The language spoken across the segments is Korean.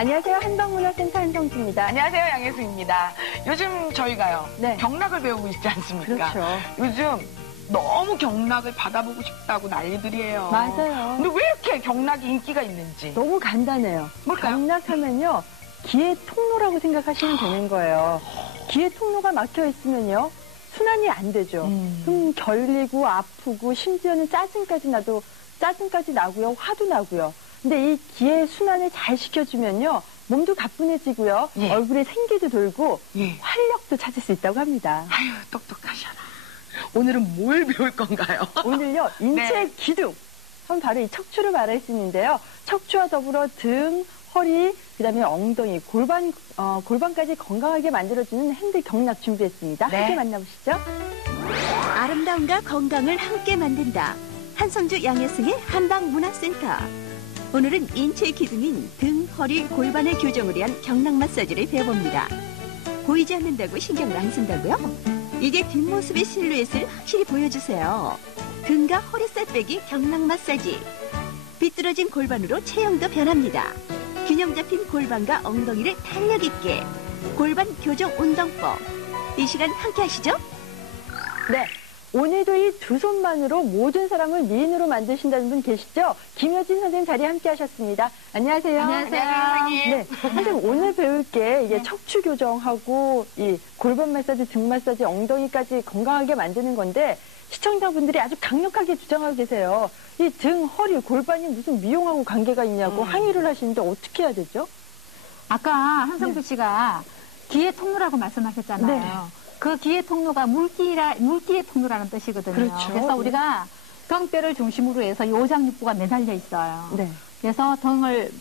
안녕하세요. 한방문화센터 한성주입니다. 안녕하세요. 양혜수입니다. 요즘 저희가요. 네. 경락을 배우고 있지 않습니까? 그렇죠. 요즘 너무 경락을 받아보고 싶다고 난리들이에요. 맞아요. 근데 왜 이렇게 경락이 인기가 있는지. 너무 간단해요. 뭘까요? 경락하면요. 기의 통로라고 생각하시면 되는 거예요. 기의 통로가 막혀 있으면요. 순환이 안 되죠. 그럼 결리고 아프고 심지어는 짜증까지 나고요. 화도 나고요. 근데 이 기의 순환을 잘 시켜주면요. 몸도 가뿐해지고요. 예. 얼굴에 생기도 돌고 예. 활력도 찾을 수 있다고 합니다. 아유, 똑똑하셔라. 오늘은 뭘 배울 건가요? 오늘요. 인체 네. 기둥. 그럼 바로 이 척추를 말할 수 있는데요. 척추와 더불어 등, 허리, 그다음에 엉덩이, 골반까지 건강하게 만들어주는 핸드 경락 준비했습니다. 네. 함께 만나보시죠. 아름다움과 건강을 함께 만든다. 한성주 양혜승의 한방문화센터. 오늘은 인체 기둥인 등, 허리, 골반의 교정을 위한 경락 마사지를 배워봅니다. 보이지 않는다고 신경을 안 쓴다고요? 이게 뒷모습의 실루엣을 확실히 보여주세요. 등과 허리살 빼기 경락 마사지. 비뚤어진 골반으로 체형도 변합니다. 균형 잡힌 골반과 엉덩이를 탄력 있게. 골반 교정 운동법. 이 시간 함께 하시죠? 네. 오늘도 이 두 손만으로 모든 사람을 미인으로 만드신다는 분 계시죠? 김효진 선생님 자리에 함께 하셨습니다. 안녕하세요. 안녕하세요, 선생님. 네. 선생님 오늘 배울 게 이게 척추 교정하고 이 골반 마사지, 등 마사지, 엉덩이까지 건강하게 만드는 건데 시청자분들이 아주 강력하게 주장하고 계세요. 이 등, 허리, 골반이 무슨 미용하고 관계가 있냐고 항의를 하시는데 어떻게 해야 되죠? 아까 한성주 씨가 기의 통로라고 말씀하셨잖아요. 네. 그 기의 통로가 물기의 통로라는 뜻이거든요. 그렇죠. 그래서 우리가 등뼈를 중심으로 해서 이 오장육부가 매달려 있어요. 네. 그래서 등을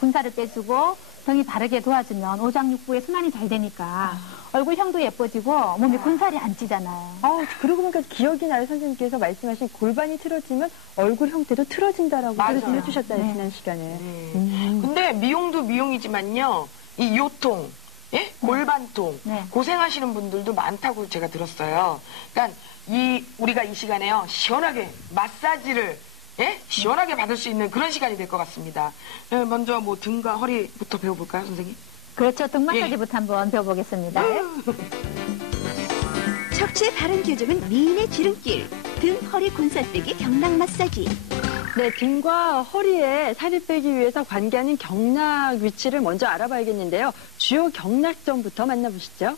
군살을 빼주고 등이 바르게 도와주면 오장육부의 순환이 잘 되니까 얼굴형도 예뻐지고 몸에 군살이 안 찌잖아요. 그러고 보니까 기억이 나요. 선생님께서 말씀하신 골반이 틀어지면 얼굴 형태도 틀어진다라고 맞아요. 그래서 해주셨잖아요. 네. 지난 시간에. 근데 미용도 미용이지만요. 이 요통, 예? 골반통, 네. 고생하시는 분들도 많다고 제가 들었어요. 그러니까 우리가 이 시간에요. 시원하게 마사지를 시원하게 받을 수 있는 그런 시간이 될 것 같습니다. 먼저 뭐 등과 허리부터 배워볼까요, 선생님? 그렇죠. 등 마사지부터 한번 배워보겠습니다. 척추의 바른 교정은 미인의 지름길. 등, 허리, 군살 빼기 경락 마사지. 네, 등과 허리에 살이 빼기 위해서 관계하는 경락 위치를 먼저 알아봐야겠는데요. 주요 경락점부터 만나보시죠.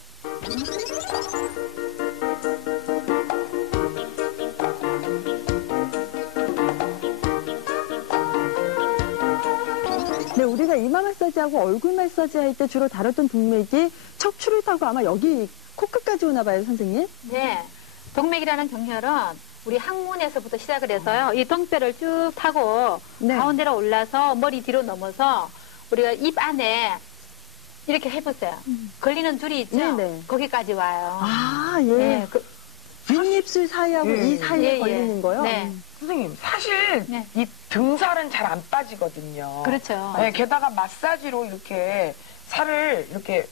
네, 우리가 이마 마사지하고 얼굴 마사지 할 때 주로 다뤘던 동맥이 척추를 타고 아마 여기 코끝까지 오나 봐요, 선생님. 네. 동맥이라는 경혈은 우리 항문에서부터 시작을 해서요. 이 등뼈를 쭉 타고 네. 가운데로 올라서 머리 뒤로 넘어서 우리가 입 안에 이렇게 해보세요. 걸리는 줄이 있죠? 네네. 거기까지 와요. 아, 예. 네, 윗입술 사이하고 예. 이 사이에 예, 걸리는 거요? 네. 선생님, 사실 네. 이 등살은 잘 안 빠지거든요. 그렇죠. 네, 게다가 마사지로 이렇게 살을 이렇게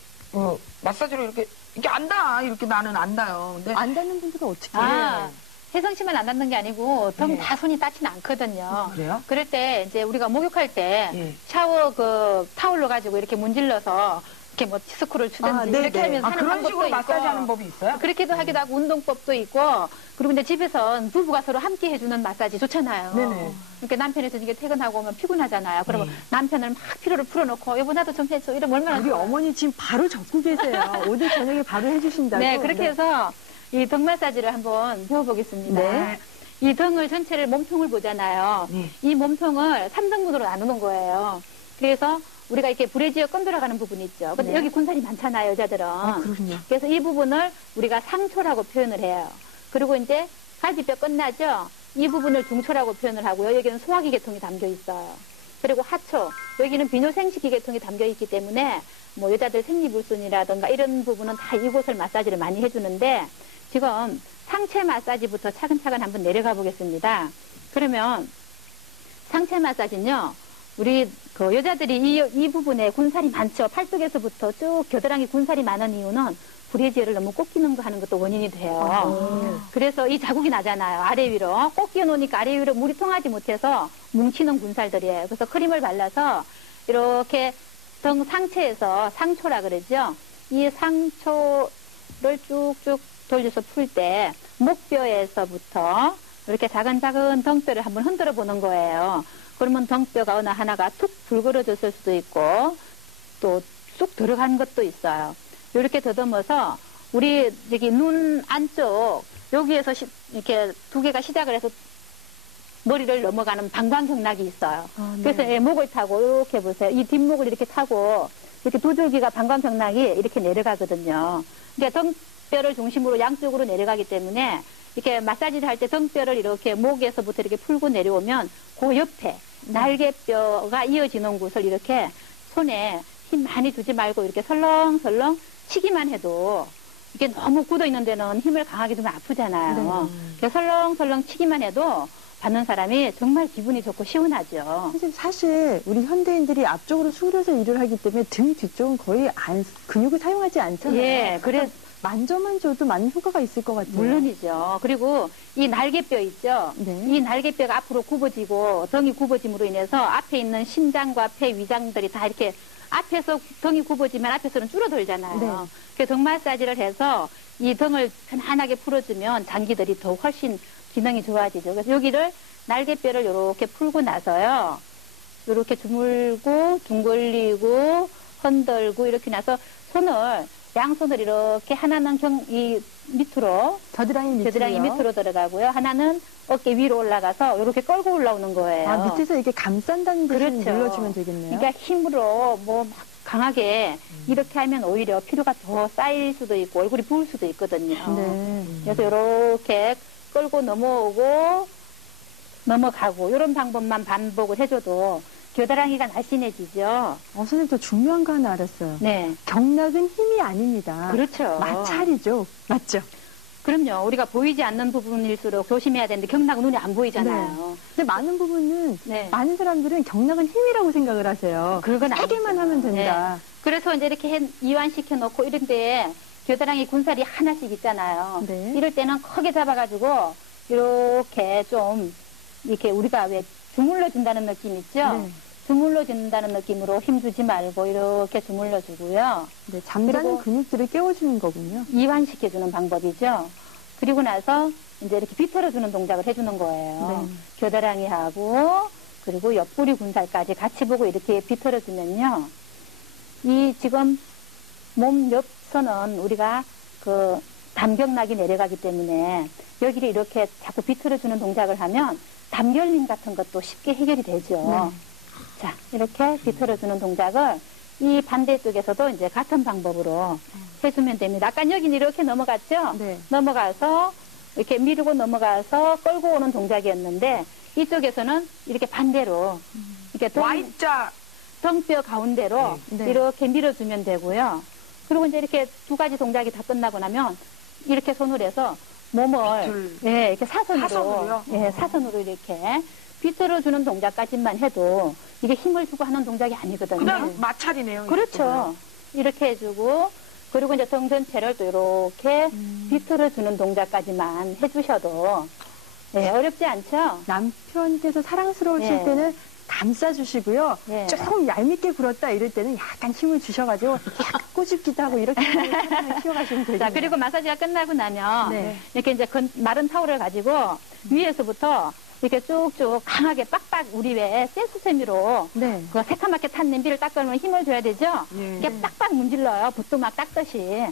마사지로 이렇게 안다 이렇게 나는 안다요. 근데 안 닿는 분들은 어떻게 아, 해요? 혜성 씨만 안 닿는 게 아니고 등 네. 다 손이 닿지는 않거든요. 그래요? 그럴 때 이제 우리가 목욕할 때 예. 샤워 그 타올로 가지고 이렇게 문질러서 이렇게 뭐 티스크를 추든지 네, 이렇게 네. 하면 사는 그런 방법도 식으로 있고 마사지하는 법이 있어요? 그렇게도 하기도 하고 운동법도 있고 그리고 이제 집에서 부부가 서로 함께 해주는 마사지 좋잖아요. 네네. 이렇게 남편이 저녁에 퇴근하고 오면 피곤하잖아요. 그러면 네. 남편을 막 피로를 풀어놓고 여보 나도 좀 해줘 이러면 얼마나 우리 좋아요. 어머니 지금 바로 적고 계세요. 오늘 저녁에 바로 해주신다고. 네, 그렇게 해서 이 등 마사지를 한번 배워보겠습니다. 네. 이 등을 전체를 몸통을 보잖아요. 네. 이 몸통을 3등분으로 나누는 거예요. 그래서 우리가 이렇게 브래지어 껌 들어가는 부분이 있죠. 근데 네. 여기 군살이 많잖아요, 여자들은. 그렇군요. 그래서 이 부분을 우리가 상초라고 표현을 해요. 그리고 이제 갈비뼈 끝나죠? 이 부분을 중초라고 표현을 하고요. 여기는 소화기 계통이 담겨 있어요. 그리고 하초, 여기는 비뇨생식기 계통이 담겨 있기 때문에 뭐 여자들 생리불순이라든가 이런 부분은 다 이곳을 마사지를 많이 해주는데 지금 상체 마사지부터 차근차근 한번 내려가 보겠습니다. 그러면 상체 마사지는요. 우리 그 여자들이 이 부분에 군살이 많죠. 팔뚝에서부터 쭉 겨드랑이 군살이 많은 이유는 브래지어를 너무 꼭 끼는 거 하는 것도 원인이 돼요. 그래서 이 자국이 나잖아요. 아래 위로. 꼭 끼워 놓으니까 아래 위로 물이 통하지 못해서 뭉치는 군살들이에요. 그래서 크림을 발라서 이렇게 등 상체에서 상초라 그러죠. 이 상초를 쭉쭉 돌려서 풀 때 목뼈에서부터 이렇게 작은 등뼈를 한번 흔들어 보는 거예요. 그러면 등뼈가 어느 하나가 툭 불그러졌을 수도 있고 또 쑥 들어간 것도 있어요. 이렇게 더듬어서 우리 저기 눈 안쪽 여기에서 이렇게 두 개가 시작을 해서 머리를 넘어가는 방광경락이 있어요. 아, 네. 그래서 예, 목을 타고 이렇게 보세요. 이 뒷목을 이렇게 타고 이렇게 두 줄기가 방광경락이 이렇게 내려가거든요. 그러니까 등뼈를 중심으로 양쪽으로 내려가기 때문에 이렇게 마사지를 할 때 등뼈를 이렇게 목에서부터 이렇게 풀고 내려오면 그 옆에 날개뼈가 이어지는 곳을 이렇게 손에 힘 많이 두지 말고 이렇게 설렁설렁 치기만 해도 이게 너무 굳어 있는 데는 힘을 강하게 두면 아프잖아요. 그래서 설렁설렁 치기만 해도 받는 사람이 정말 기분이 좋고 시원하죠. 선생님, 사실 우리 현대인들이 앞쪽으로 수그려서 일을 하기 때문에 등 뒤쪽은 거의 근육을 사용하지 않잖아요. 예, 그래 만져만 줘도 많은 효과가 있을 것 같아요. 물론이죠. 그리고 이 날개뼈 있죠. 네. 이 날개뼈가 앞으로 굽어지고 등이 굽어짐으로 인해서 앞에 있는 심장과 폐, 위장들이 다 이렇게 앞에서 등이 굽어지면 앞에서는 줄어들잖아요. 네. 그래서 등 마사지를 해서 이 등을 편안하게 풀어주면 장기들이 더 훨씬 기능이 좋아지죠. 그래서 여기를 날개뼈를 이렇게 풀고 나서요. 이렇게 주물고 둥글리고 흔들고 이렇게 나서 양손을 이렇게 하나는 이 밑으로 겨드랑이 밑으로 들어가고요. 하나는 어깨 위로 올라가서 이렇게 끌고 올라오는 거예요. 아, 밑에서 이게 감싼다는 듯이 그렇죠. 눌러주면 되겠네요. 그러니까 힘으로 뭐 막 강하게 이렇게 하면 오히려 피로가 더 쌓일 수도 있고 얼굴이 부을 수도 있거든요. 네. 그래서 이렇게 끌고 넘어가고 이런 방법만 반복을 해줘도 겨드랑이가 날씬해지죠. 선생님, 또 중요한 거 하나 알았어요. 네, 경락은 힘이 아닙니다. 그렇죠. 마찰이죠. 맞죠? 그럼요. 우리가 보이지 않는 부분일수록 조심해야 되는데 경락은 눈에 안 보이잖아요. 근데 많은 부분은 네. 많은 사람들은 경락은 힘이라고 생각을 하세요. 그건 세게만 아니죠. 하면 된다. 네. 그래서 이제 이렇게 이완시켜 놓고 이런 데에 겨드랑이 군살이 하나씩 있잖아요. 네. 이럴 때는 크게 잡아가지고 이렇게 좀 이렇게 우리가 왜 주물러 준다는 느낌 있죠? 네. 주물러 준다는 느낌으로 힘주지 말고 이렇게 주물러 주고요. 네, 잠자는 그리고 근육들을 깨워주는 거군요. 이완시켜주는 방법이죠. 그리고 나서 이제 이렇게 비틀어주는 동작을 해주는 거예요. 네. 겨드랑이하고 그리고 옆구리 군살까지 같이 보고 이렇게 비틀어주면요. 이 지금 몸 옆선은 우리가 그 담경락이 내려가기 때문에 여기를 이렇게 자꾸 비틀어주는 동작을 하면 담결림 같은 것도 쉽게 해결이 되죠. 자, 이렇게 비틀어주는 동작을 이 반대쪽에서도 이제 같은 방법으로 해주면 됩니다. 아까 여기는 이렇게 넘어갔죠? 네. 넘어가서 이렇게 밀고 넘어가서 끌고 오는 동작이었는데 이쪽에서는 이렇게 반대로 이렇게 Y자 등뼈 가운데로 네. 이렇게 밀어주면 되고요. 그리고 이제 이렇게 두 가지 동작이 다 끝나고 나면 이렇게 손을 해서 몸을 예, 이렇게 사선으로요? 예, 사선으로 이렇게 비틀어주는 동작까지만 해도 이게 힘을 주고 하는 동작이 아니거든요. 그냥 마찰이네요. 그렇죠. 이렇게 해주고 그리고 이제 등 전체를 또 이렇게 비틀어주는 동작까지만 해주셔도 예, 어렵지 않죠? 남편께서 사랑스러우실 네. 때는 감싸주시고요. 네. 조금 얄밉게 굴었다 이럴 때는 약간 힘을 주셔가지고 약간 꼬집기도 하고 이렇게 사랑을 키워가시면 되겠네요. 자, 그리고 마사지가 끝나고 나면 네. 이렇게 이제 마른 타올을 가지고 위에서부터 이렇게 쭉쭉 강하게 빡빡 우리 왜 센스세미로 네. 그 새카맣게 탄 냄비를 닦으면 힘을 줘야 되죠? 예. 이렇게 빡빡 문질러요. 붓도 막 닦듯이.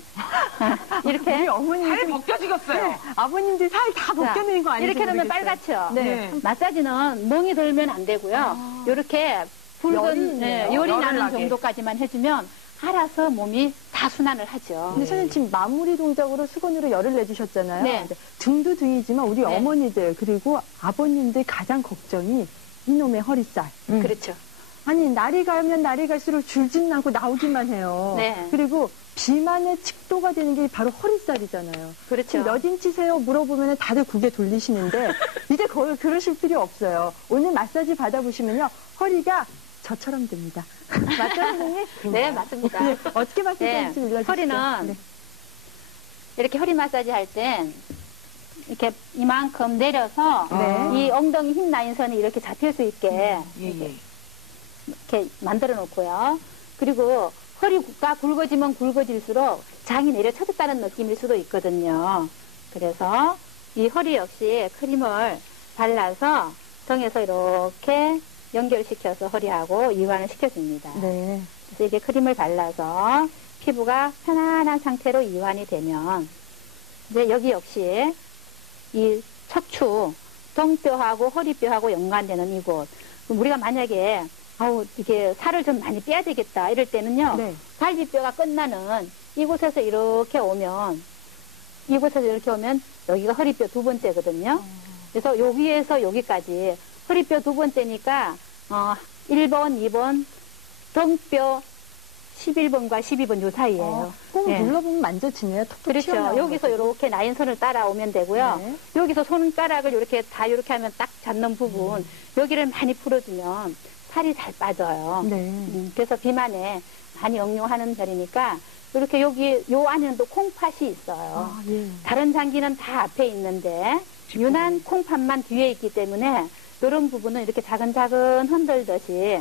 이렇게 우리 어머니 살이 벗겨지겠어요. 아버님들 살 다 벗겨내는 거 아니에요? 이렇게 하면 빨갛죠? 네. 마사지는 멍이 들면 안 되고요. 이렇게 붉은 열이 있네요. 열이 열을 나는 나게. 정도까지만 해주면 알아서 몸이 다 순환을 하죠. 근데 선생님 지금 마무리 동작으로 수건으로 열을 내주셨잖아요. 네. 근데 등도 등이지만 우리 네. 어머니들 그리고 아버님들 가장 걱정이 이놈의 허리살. 그렇죠. 아니 날이 가면 날이 갈수록 줄진 않고 나오기만 해요. 네. 그리고 비만의 칙도가 되는 게 바로 허리살이잖아요. 그렇죠. 지금 몇 인치세요? 물어보면 다들 고개 돌리시는데 이제 거의 그러실 필요 없어요. 오늘 마사지 받아보시면요. 허리가 저처럼 됩니다. 맞죠, 선생님? 네, 맞습니다. 네, 어떻게 마사지 네, 할지 일러주세요. 허리는 네. 이렇게 허리 마사지 할 땐 이렇게 이만큼 내려서 네. 이 엉덩이 흰 라인선이 이렇게 잡힐 수 있게 예, 예. 이렇게 만들어 놓고요. 그리고 허리가 굵어지면 굵어질수록 장이 내려쳐졌다는 느낌일 수도 있거든요. 그래서 이 허리 역시 크림을 발라서 등에서 이렇게 연결시켜서 허리하고 이완을 시켜줍니다. 네. 그래서 이렇게 크림을 발라서 피부가 편안한 상태로 이완이 되면 이제 여기 역시 이 척추, 등뼈하고 허리뼈하고 연관되는 이곳. 그럼 우리가 만약에 이게 살을 좀 많이 빼야 되겠다 이럴 때는요. 네. 갈비뼈가 끝나는 이곳에서 이렇게 오면 여기가 허리뼈 두 번째거든요. 그래서 여기에서 여기까지 허리뼈 두 번째니까 1번, 2번, 등뼈 11번과 12번 요 사이예요. 꼭 네. 눌러보면 만져지네요. 톡톡 그렇죠. 튀어나오는 여기서 거죠. 이렇게 라인선을 따라오면 되고요. 네. 여기서 손가락을 이렇게 하면 딱 잡는 부분, 여기를 많이 풀어주면 살이 잘 빠져요. 네. 그래서 비만에 많이 응용하는 별이니까 이렇게 여기 요 안에는 또 콩팥이 있어요. 아, 예. 다른 장기는 다 앞에 있는데 유난 콩팥만 뒤에 있기 때문에 이런 부분은 이렇게 자근자근 흔들듯이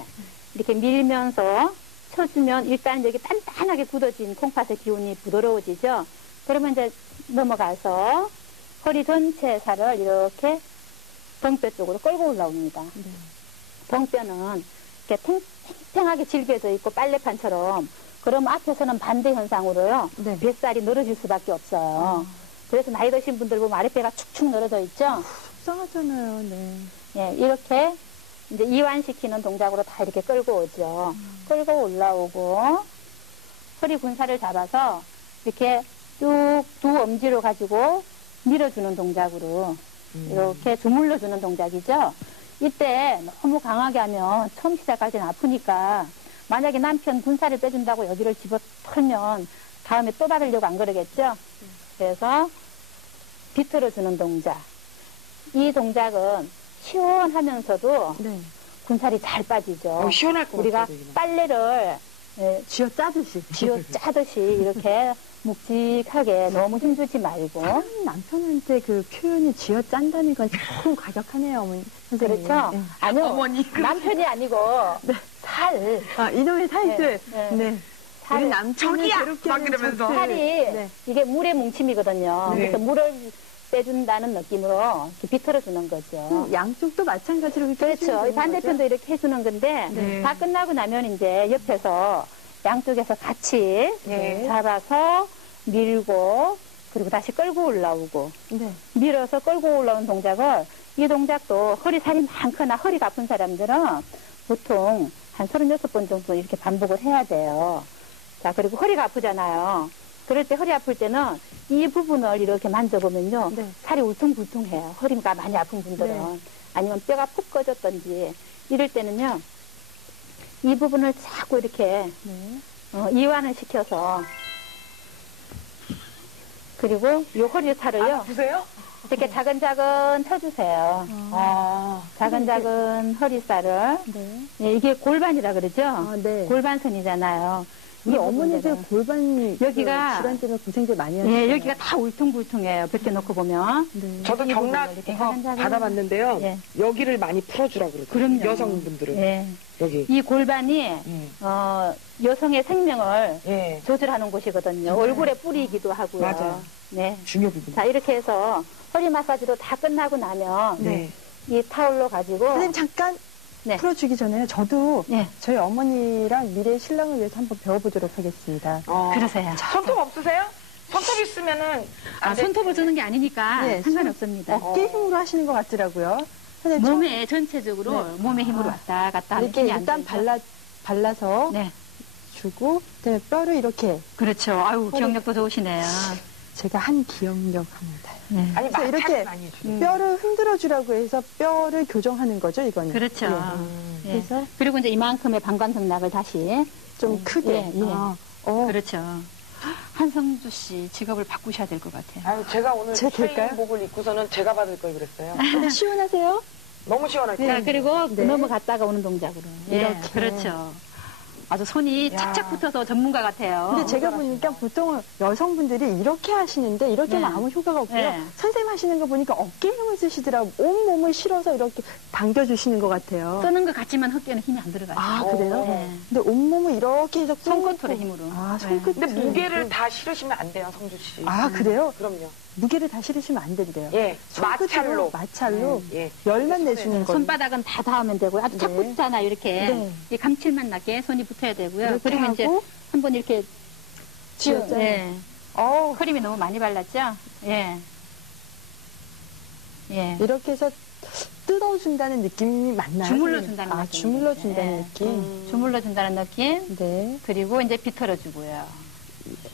이렇게 밀면서 쳐주면 일단 여기 단단하게 굳어진 콩팥의 기운이 부드러워지죠. 그러면 이제 넘어가서 허리 전체 살을 이렇게 등뼈 쪽으로 끌고 올라옵니다. 네. 등뼈는 이렇게 탱탱하게 질겨져 있고 빨래판처럼 그럼 앞에서는 반대 현상으로요. 네. 뱃살이 늘어질 수밖에 없어요. 그래서 나이 드신 분들 보면 아랫배가 축축 늘어져 있죠. 속상하잖아요. 네. 예, 이렇게 이제 이완시키는 동작으로 다 이렇게 끌고 오죠. 끌고 올라오고 허리 군살을 잡아서 이렇게 쭉 두 엄지로 가지고 밀어주는 동작으로 이렇게 주물러주는 동작이죠. 이때 너무 강하게 하면 처음 시작할 때는 아프니까 만약에 남편 군살을 빼준다고 여기를 집어 털면 다음에 또 받으려고 안 그러겠죠. 그래서 비틀어주는 동작. 이 동작은 시원하면서도 네. 군살이 잘 빠지죠. 시원할 것 우리가 같아요. 여기는. 빨래를 쥐어 짜듯이. 쥐어 짜듯이 이렇게 묵직하게 너무 힘주지 말고. 남편한테 그 표현이 쥐어 짠다는 건 조금 과격하네요, 어머니. 선생님. 그렇죠? 네. 아니요. 어머니, 남편이 아니고 살. 아, 이놈의 살들. 네, 네. 네. 우리 살. 남편이 저기야! 괴롭게 막 하는 이러면서. 적들. 살이 네. 이게 물의 뭉침이거든요. 네. 그래서 물을 빼준다는 느낌으로 이렇게 비틀어주는 거죠. 양쪽도 마찬가지로 이렇게 그렇죠. 해주는 이 반대편도 거죠? 이렇게 해주는 건데 네. 다 끝나고 나면 이제 옆에서 양쪽에서 같이 네. 잡아서 밀고 그리고 다시 끌고 올라오고 네. 밀어서 끌고 올라오는 동작을 이 동작도 허리 살이 많거나 허리가 아픈 사람들은 보통 한 36번 정도 이렇게 반복을 해야 돼요. 자, 그리고 허리가 아프잖아요. 그럴 때 허리 아플 때는 이 부분을 이렇게 만져보면요. 네. 살이 울퉁불퉁해요. 허리가 많이 아픈 분들은. 네. 아니면 뼈가 푹 꺼졌던지 이럴 때는요. 이 부분을 자꾸 이렇게 네. 이완을 시켜서 그리고 이 허리 살을요. 아프세요? 이렇게 자근자근 쳐주세요. 아. 자근자근 허리살을. 네. 예, 이게 골반이라 그러죠? 아, 네. 골반선이잖아요. 우리 이 어머니들 부분들은. 골반 여기가- 그 질환 때문에 고생들 많이 하시죠. 예, 여기가 다 울퉁불퉁해요. 벗겨놓고 보면. 네. 저도 이 경락 부분을 이렇게 이거 자근자근. 받아봤는데요. 예. 여기를 많이 풀어주라고 그러더라고요. 그럼요. 여성분들은. 예. 여기. 이 골반이, 여성의 생명을 예. 조절하는 곳이거든요. 얼굴에 뿌리이기도 하고요. 맞아요. 네. 중요 부분. 자, 이렇게 해서 허리 마사지도 다 끝나고 나면 네. 이 타올로 가지고 선생님 잠깐 네. 풀어주기 전에 저도 네. 저희 어머니랑 미래 신랑을 위해서 한번 배워보도록 하겠습니다. 그러세요. 손톱 없으세요? 손톱 있으면은 안 돼. 손톱을 주는 게 아니니까 네, 상관없습니다. 어깨 힘으로 하시는 것 같더라고요. 선생님 처음 몸에 전체적으로 몸의 힘으로 왔다 갔다 하는 이렇게 힘이 안 일단 되죠. 발라서 네. 주고 그다음에 뼈를 이렇게 그렇죠. 아유, 기억력도 좋으시네요. 제가 한 기억력합니다. 네. 아니, 그래서 마찰을 이렇게 많이 주는. 뼈를 흔들어 주라고 해서 뼈를 교정하는 거죠, 이거는. 그렇죠. 예. 예. 그래서 그리고 이제 이만큼의 방광경락을 다시 좀 크게. 예, 예. 아, 그렇죠. 한성주 씨 직업을 바꾸셔야 될 것 같아요. 아유, 제가 오늘 제가 될까요? 트레이닝복을 입고서는 제가 받을 걸 그랬어요. 근데 시원하세요? 너무 시원할 자, 거예요. 그리고 네. 넘어갔다가 오는 동작으로. 이렇게. 그렇죠. 아주 손이 야. 착착 붙어서 전문가 같아요. 근데 제가 보니까 보통 여성분들이 이렇게 하시는데 이렇게 하면 네. 아무 효과가 없고요. 네. 선생님 하시는 거 보니까 어깨 힘을 쓰시더라고요. 온몸을 실어서 이렇게 당겨주시는 것 같아요. 뜨는 것 같지만 헛개는 힘이 안 들어가요. 아, 그래요? 네. 근데 온몸을 이렇게 해서 손끝으로 힘으로. 아, 네. 손끝. 근데 무게를 다 실으시면 안 돼요, 성주 씨. 아, 그래요? 그럼요. 무게를 다 실으시면 안 된대요. 예, 손끝으로, 마찰로. 마찰로 예. 열만 내주는 거예요. 손바닥은 다 닿으면 되고요. 아주 착 네. 붙잖아요, 이렇게. 네. 이 감칠맛 나게 손이 붙어야 되고요. 이렇게 그리고 이제 하고 한번 이렇게 쥐었죠. 예. 어우, 크림이 너무 많이 발랐죠? 예. 예. 이렇게 해서 뜯어준다는 느낌이 맞나요? 주물러 선생님? 준다는 아, 느낌. 주물러 준다는 네. 느낌. 주물러 준다는 느낌. 네. 그리고 이제 비틀어 주고요.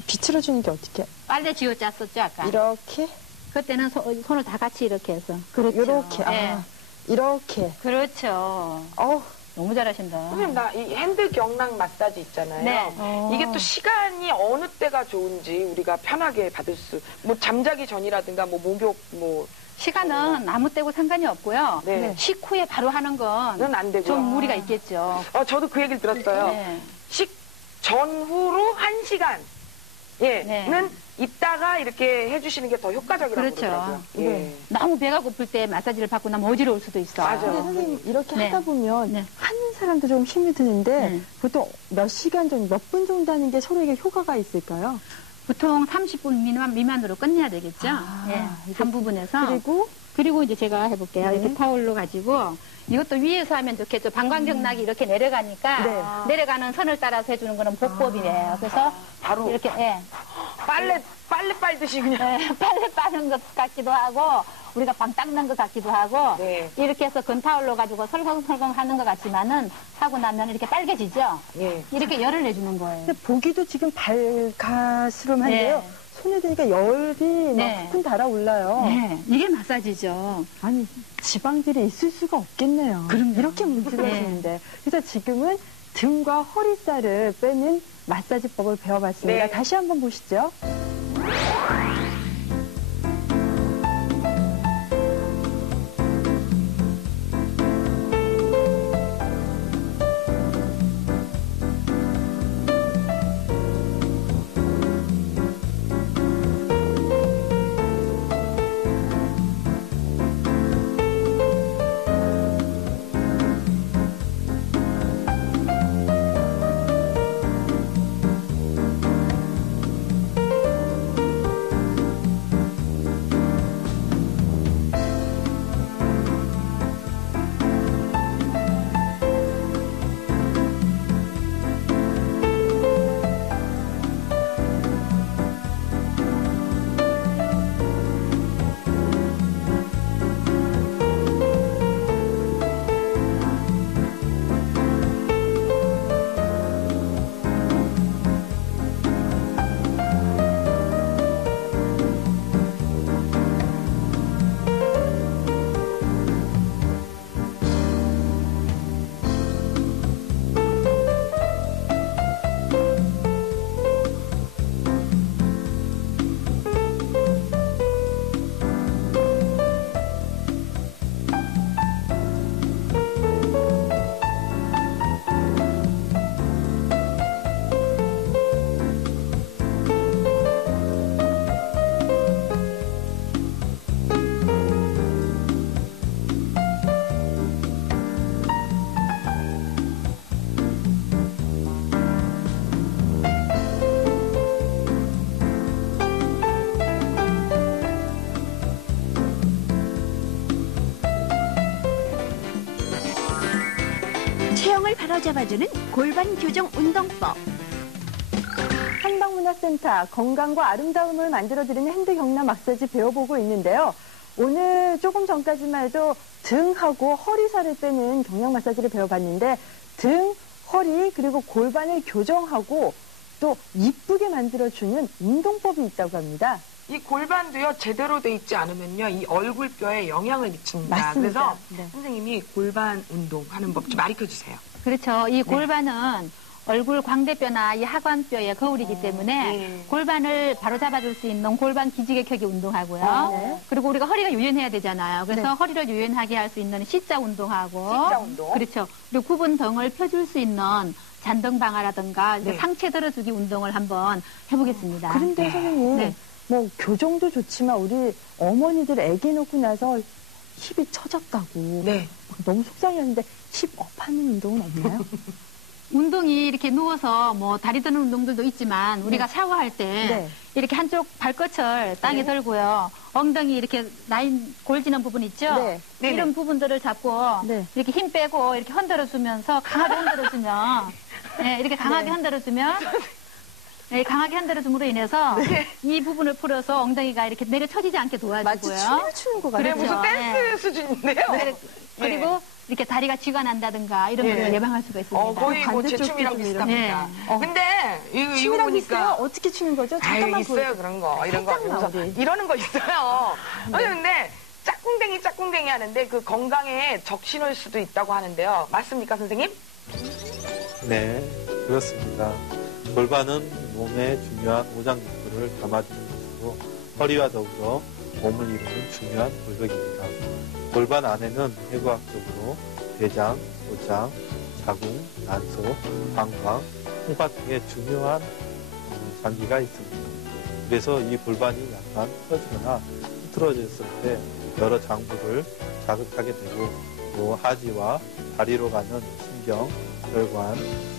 비틀어 주는 게 어떻게? 빨래 쥐어 짰었죠, 아까? 이렇게? 그때는 손을 다 같이 이렇게 해서. 그렇죠. 이렇게. 예. 아, 이렇게. 그렇죠. 어우, 너무 잘하신다. 선생님, 나 이 핸드 경락 마사지 있잖아요. 네. 이게 또 시간이 어느 때가 좋은지 우리가 편하게 받을 수, 뭐 잠자기 전이라든가 뭐 목욕, 뭐, 시간은 아무 때고 상관이 없고요. 네. 식후에 바로 하는 건 그건 안 되고요. 좀 무리가 있겠죠. 저도 그 얘기를 들었어요. 네. 식 전후로 1시간. 예, 네. 는 있다가 이렇게 해주시는 게 더 효과적이라고 그렇죠. 그러더라고요. 예. 네. 너무 배가 고플 때 마사지를 받고 나면 어지러울 수도 있어요. 맞아요. 근데 선생님 이렇게 네. 하다 보면 네. 하는 사람도 좀 힘이 드는데 네. 보통 몇 시간 정도, 몇 분 정도 하는 게 서로에게 효과가 있을까요? 보통 30분 미만으로 끝내야 되겠죠. 아, 예, 이거- 한 부분에서. 그리고 이제 제가 해볼게요. 네. 이렇게 타올로 가지고 이것도 위에서 하면 좋겠죠. 방광경락이 이렇게 내려가니까 네. 내려가는 선을 따라서 해주는 거는 복법이래요. 그래서 바로 이렇게 예, 빨래 빨듯이 그냥. 예, 빨래 빠는 것 같기도 하고 우리가 방 닦는 것 같기도 하고 네. 이렇게 해서 건타올로 가지고 설렁설렁 하는 것 같지만은 하고 나면 이렇게 빨개지죠. 예. 이렇게 열을 내주는 거예요. 근데 보기도 지금 발가스름한데요. 네. 손에 드니까 열이 네. 막 푹 달아올라요. 네, 이게 마사지죠. 아니 지방들이 있을 수가 없겠네요. 그럼요. 이렇게 문질러지는데. 그래서 지금은 등과 허리살을 빼는 마사지법을 배워봤습니다. 네. 다시 한번 보시죠. 체형을 바로잡아주는 골반 교정 운동법. 한방문화센터 건강과 아름다움을 만들어드리는 핸드 경락 마사지 배워보고 있는데요. 오늘 조금 전까지만 해도 등하고 허리살을 빼는 경락 마사지를 배워봤는데 등, 허리 그리고 골반을 교정하고 또 이쁘게 만들어주는 운동법이 있다고 합니다. 이 골반도요, 제대로 돼 있지 않으면요, 이 얼굴뼈에 영향을 미칩니다. 맞습니다. 그래서 네. 선생님이 골반 운동 하는 법 좀 가르쳐 주세요. 그렇죠. 이 골반은 얼굴 광대뼈나 이 하관뼈의 거울이기 때문에 네. 골반을 바로 잡아줄 수 있는 골반 기지개켜기 운동하고요. 네. 그리고 우리가 허리가 유연해야 되잖아요. 그래서 네. 허리를 유연하게 할 수 있는 C자 운동하고 C자 운동. 그렇죠. 그리고 굽은 등을 펴줄 수 있는 잔등 방아라든가 네. 상체 들어주기 운동을 한번 해보겠습니다. 그런데 선생님, 네. 뭐 교정도 좋지만 우리 어머니들 아기 놓고 나서 힙이 처졌다고 네. 막 너무 속상해하는데 힙 업하는 운동은 없나요? 운동이 이렇게 누워서 뭐 다리 드는 운동들도 있지만 우리가 샤워할 때 네. 이렇게 한쪽 발끝을 땅에 들고요. 엉덩이 이렇게 라인 골지는 부분 있죠? 네. 네네. 이런 부분들을 잡고 네. 이렇게 힘 빼고 이렇게 흔들어주면서 강하게 흔들어주면 네, 이렇게 강하게 흔들어주면 네, 강하게 흔들어줌으로 인해서 이 부분을 풀어서 엉덩이가 이렇게 내려쳐지지 않게 마치 도와주고요. 춤을 추는 것 그래, 같아요. 무슨 그렇죠. 댄스 수준인데요? 그리고 이렇게 다리가 쥐가 난다든가 이런 예. 것을 예방할 수가 있습니다. 거의 뭐 제 반대쪽도 춤이랑 좀 비슷합니다. 이런. 근데 이거 춤이라고 있어요? 보니까 어떻게 추는 거죠? 아유, 잠깐만 있어요 보여주세요. 그런 거 이런 거 살짝만 여기서 우리. 이러는 거 있어요. 아니 근데 짝꿍댕이 하는데 그 건강에 적신호일 수도 있다고 하는데요. 맞습니까 선생님? 네, 그렇습니다. 골반은 몸의 중요한 오장육부를 담아주는 것이고 허리와 더불어 몸을 이루는 중요한 골격입니다. 골반 안에는 해부학적으로 대장, 오장, 자궁, 난소, 방광, 홍파 등의 중요한 장기가 있습니다. 그래서 이 골반이 약간 펴지거나 흐트러졌을 때 여러 장부를 자극하게 되고 또 하지와 다리로 가는 신경, 혈관,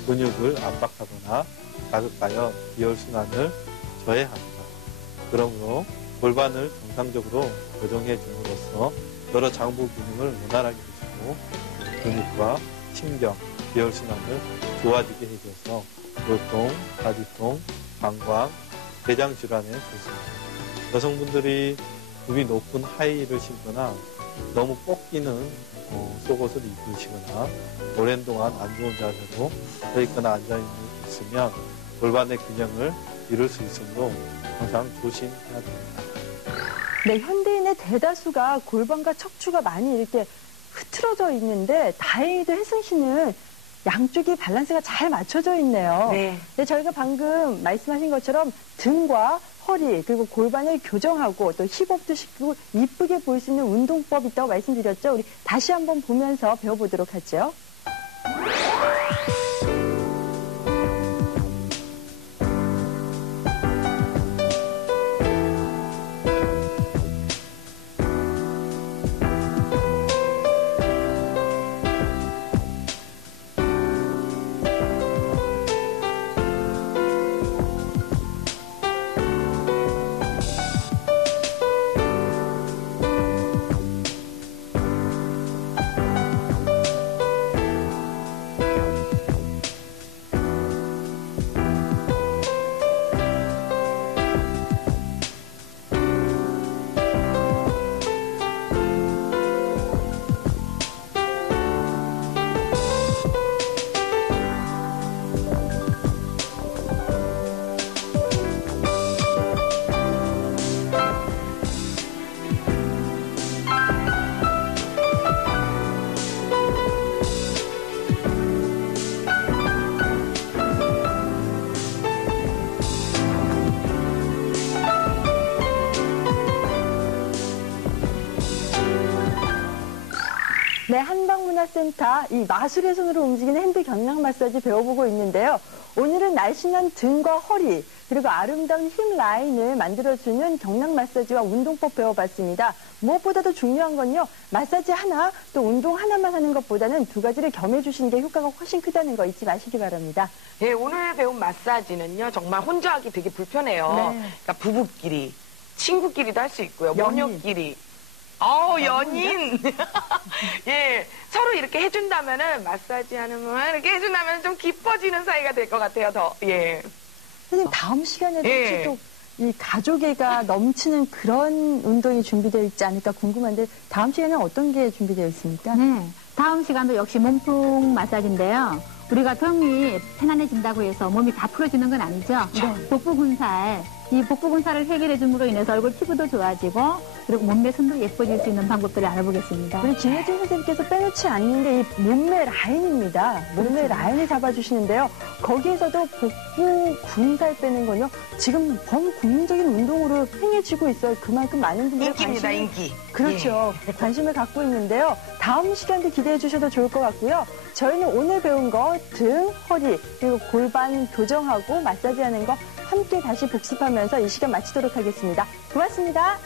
근육을 압박하거나 자극하여 기혈순환을 저해합니다. 그러므로 골반을 정상적으로 교정해 줌으로써 여러 장부 기능을 원활하게 해주고 근육과 신경, 기혈순환을 좋아지게 해줘서 요통, 다리통, 방광, 대장 질환에 좋습니다. 여성분들이 굽이 높은 하이힐을 신거나 너무 꺾이는 속옷을 입으시거나 오랜 동안 안 좋은 자세로 서 있거나 앉아 있으면 골반의 균형을 잃을 수 있으므로 항상 조심해야 됩니다. 네, 현대인의 대다수가 골반과 척추가 많이 이렇게 흐트러져 있는데 다행히도 혜승 씨는 양쪽이 밸런스가 잘 맞춰져 있네요. 네. 네, 저희가 방금 말씀하신 것처럼 등과 허리 그리고 골반을 교정하고 또 힙업도 시키고 이쁘게 보일 수 있는 운동법이 있다고 말씀드렸죠. 우리 다시 한번 보면서 배워보도록 하죠. 네, 한방문화센터 이 마술의 손으로 움직이는 핸드 경락 마사지 배워보고 있는데요. 오늘은 날씬한 등과 허리 그리고 아름다운 힙 라인을 만들어주는 경락 마사지와 운동법 배워봤습니다. 무엇보다도 중요한 건요. 마사지 하나 또 운동 하나만 하는 것보다는 두 가지를 겸해주시는 게 효과가 훨씬 크다는 거 잊지 마시기 바랍니다. 네, 오늘 배운 마사지는요 정말 혼자 하기 되게 불편해요. 네. 그러니까 부부끼리, 친구끼리도 할 수 있고요. 연인. 모녀끼리. 연인. 예, 서로 이렇게 해준다면은 마사지 하는 분 이렇게 해준다면 좀 깊어지는 사이가 될 것 같아요. 더 예. 선생님 다음 시간에도 예. 혹시 또 이 가족애가 넘치는 그런 운동이 준비되어 있지 않을까 궁금한데 다음 시간에는 어떤 게 준비되어 있습니까? 네, 다음 시간도 역시 몸통 마사지인데요. 우리가 등이 편안해진다고 해서 몸이 다 풀어지는 건 아니죠. 복부 군살, 이 복부 근살을 해결해 줌으로 인해서 얼굴 피부도 좋아지고 그리고 몸매 선도 예뻐질 수 있는 방법들을 알아보겠습니다. 우리 김혜진 선생님께서 빼놓지 않는 게 이 몸매 라인입니다. 몸매 라인을 잡아주시는데요. 거기에서도 복부 군살 빼는 건요. 지금 범국민적인 운동으로 행해지고 있어요. 그만큼 많은 분들이 인기입니다, 인기. 그렇죠. 관심을 갖고 있는데요. 다음 시간도 기대해 주셔도 좋을 것 같고요. 저희는 오늘 배운 거 등, 허리, 그리고 골반 교정하고 마사지하는 거 함께 다시 복습하면서 이 시간 마치도록 하겠습니다. 고맙습니다.